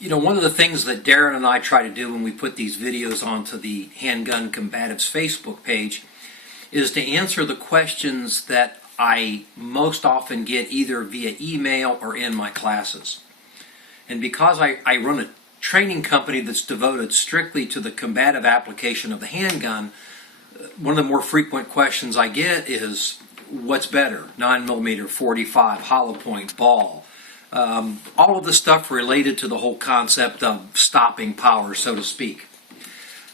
You know, one of the things that Darren and I try to do when we put these videos onto the Handgun Combatives Facebook page is to answer the questions that I most often get either via email or in my classes. And because I run a training company that's devoted strictly to the combative application of the handgun, one of the more frequent questions I get is, what's better, 9mm, 45, hollow point, ball? All of the stuff related to the whole concept of stopping power, so to speak.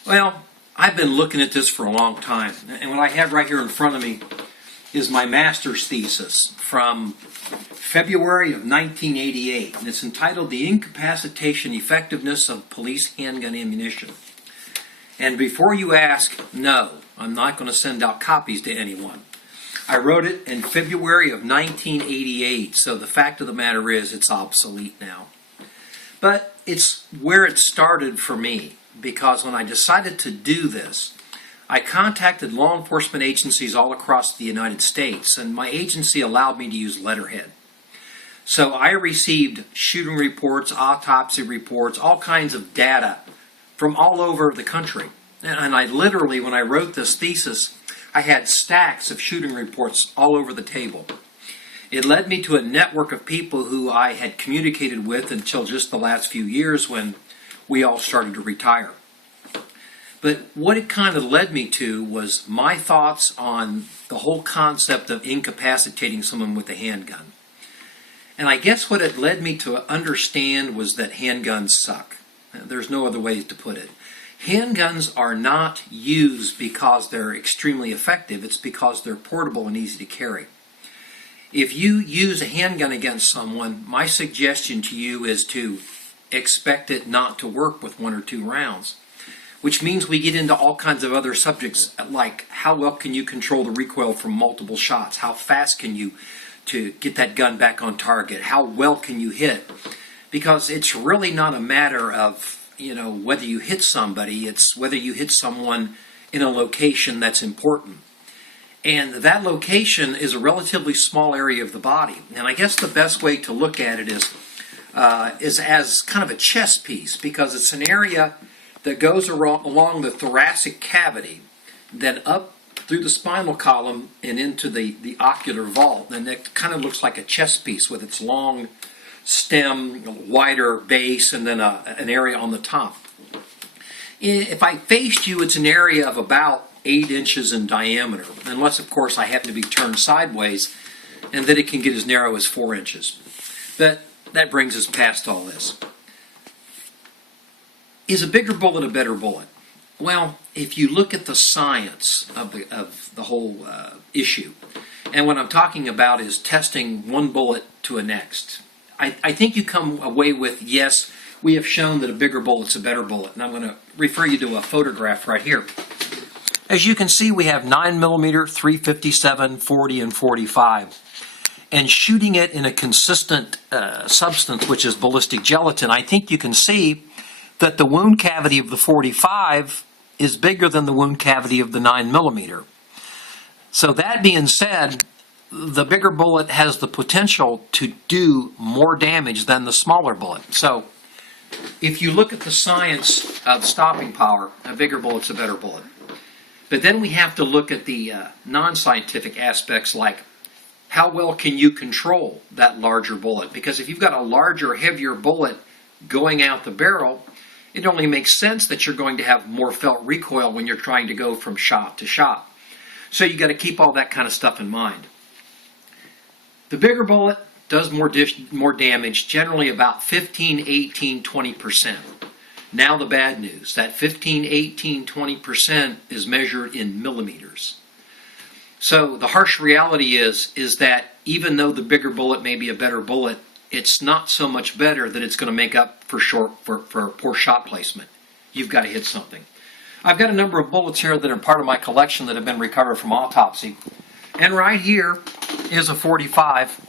Well, I've been looking at this for a long time, and what I have right here in front of me is my master's thesis from February of 1988, and it's entitled The Incapacitation Effectiveness of Police Handgun Ammunition. And before you ask, no, I'm not going to send out copies to anyone. I wrote it in February of 1988, so the fact of the matter is it's obsolete now. But it's where it started for me, because when I decided to do this, I contacted law enforcement agencies all across the United States, and my agency allowed me to use letterhead. So I received shooting reports, autopsy reports, all kinds of data from all over the country. And I literally, when I wrote this thesis, I had stacks of shooting reports all over the table. It led me to a network of people who I had communicated with until just the last few years when we all started to retire. But what it kind of led me to was my thoughts on the whole concept of incapacitating someone with a handgun. And I guess what it led me to understand was that handguns suck. There's no other way to put it. Handguns are not used because they're extremely effective. It's because they're portable and easy to carry. If you use a handgun against someone, my suggestion to you is to expect it not to work with 1 or 2 rounds, which means we get into all kinds of other subjects like how well can you control the recoil from multiple shots? How fast can you to get that gun back on target? How well can you hit? Because it's really not a matter of whether you hit somebody, it's whether you hit someone in a location that's important. And that location is a relatively small area of the body. And I guess the best way to look at it is as kind of a chess piece, because it's an area that goes along the thoracic cavity, then up through the spinal column and into the ocular vault. And it kind of looks like a chess piece with its long stem, wider base, and then an area on the top. If I faced you, it's an area of about 8 inches in diameter, unless, of course, I happen to be turned sideways, and then it can get as narrow as 4 inches. But that brings us past all this. Is a bigger bullet a better bullet? Well, if you look at the science of the whole issue, and what I'm talking about is testing one bullet to a next, I think you come away with, yes, we have shown that a bigger bullet's a better bullet. And I'm going to refer you to a photograph right here. As you can see, we have 9mm, 357, 40, and 45. And shooting it in a consistent substance, which is ballistic gelatin, I think you can see that the wound cavity of the 45 is bigger than the wound cavity of the 9mm. So that being said, the bigger bullet has the potential to do more damage than the smaller bullet. So if you look at the science of stopping power, a bigger bullet's a better bullet. But then we have to look at the non-scientific aspects, like how well can you control that larger bullet? Because if you've got a larger, heavier bullet going out the barrel, it only makes sense that you're going to have more felt recoil when you're trying to go from shot to shot. So you got to keep all that kind of stuff in mind. The bigger bullet does more damage, generally about 15, 18, 20%. Now the bad news, that 15, 18, 20% is measured in millimeters. So the harsh reality is that even though the bigger bullet may be a better bullet, it's not so much better that it's going to make up for poor shot placement. You've got to hit something. I've got a number of bullets here that are part of my collection that have been recovered from autopsy. And right here is a 45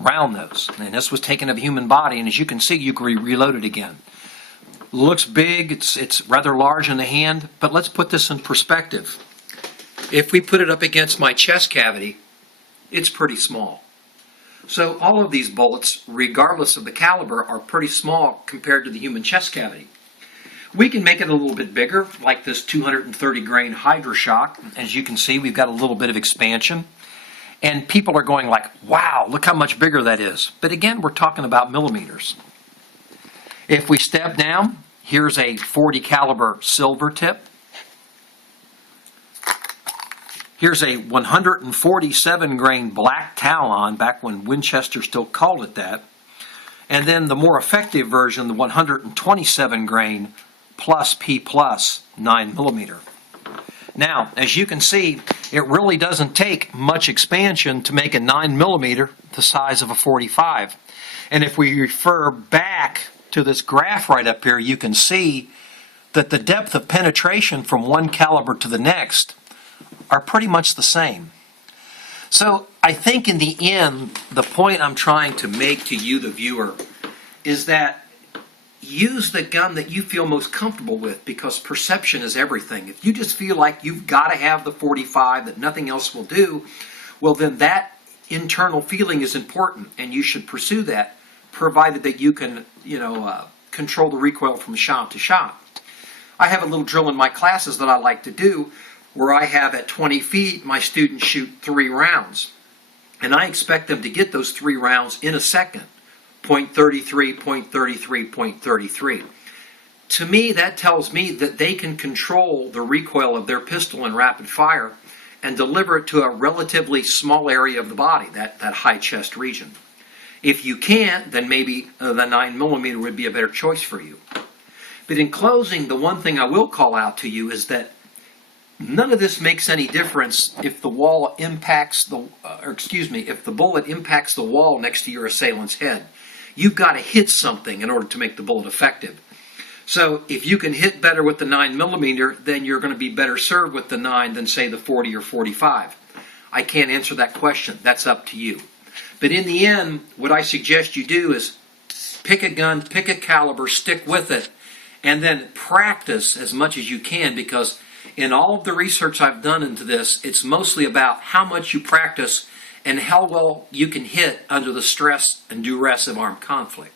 round nose. And this was taken of a human body, and as you can see, you can reload it again. Looks big, it's rather large in the hand, but let's put this in perspective. If we put it up against my chest cavity, it's pretty small. So all of these bullets, regardless of the caliber, are pretty small compared to the human chest cavity. We can make it a little bit bigger, like this 230 grain Hydroshock. As you can see, we've got a little bit of expansion. And people are going like, wow, look how much bigger that is. But again, we're talking about millimeters. If we step down, here's a 40 caliber silver tip. Here's a 147 grain black Talon, back when Winchester still called it that. And then the more effective version, the 127 grain plus P plus 9mm. Now, as you can see, it really doesn't take much expansion to make a 9mm the size of a 45. And if we refer back to this graph right up here, you can see that the depth of penetration from one caliber to the next are pretty much the same. So I think in the end, the point I'm trying to make to you, the viewer, is that use the gun that you feel most comfortable with, because perception is everything. If you just feel like you've got to have the 45, that nothing else will do, well then that internal feeling is important and you should pursue that, provided that you can, control the recoil from shot to shot. I have a little drill in my classes that I like to do where I have at 20 feet my students shoot 3 rounds. And I expect them to get those 3 rounds in a second. 0.33, 0.33, 0.33. To me, that tells me that they can control the recoil of their pistol in rapid fire and deliver it to a relatively small area of the body, that high chest region. If you can't, then maybe the 9mm would be a better choice for you. But in closing, the one thing I will call out to you is that none of this makes any difference if the wall impacts if the bullet impacts the wall next to your assailant's head. You've got to hit something in order to make the bullet effective. So if you can hit better with the 9mm, then you're going to be better served with the 9 than, say, the 40 or 45. I can't answer that question. That's up to you. But in the end, what I suggest you do is pick a gun, pick a caliber, stick with it, and then practice as much as you can, because in all of the research I've done into this, it's mostly about how much you practice and how well you can hit under the stress and duress of armed conflict.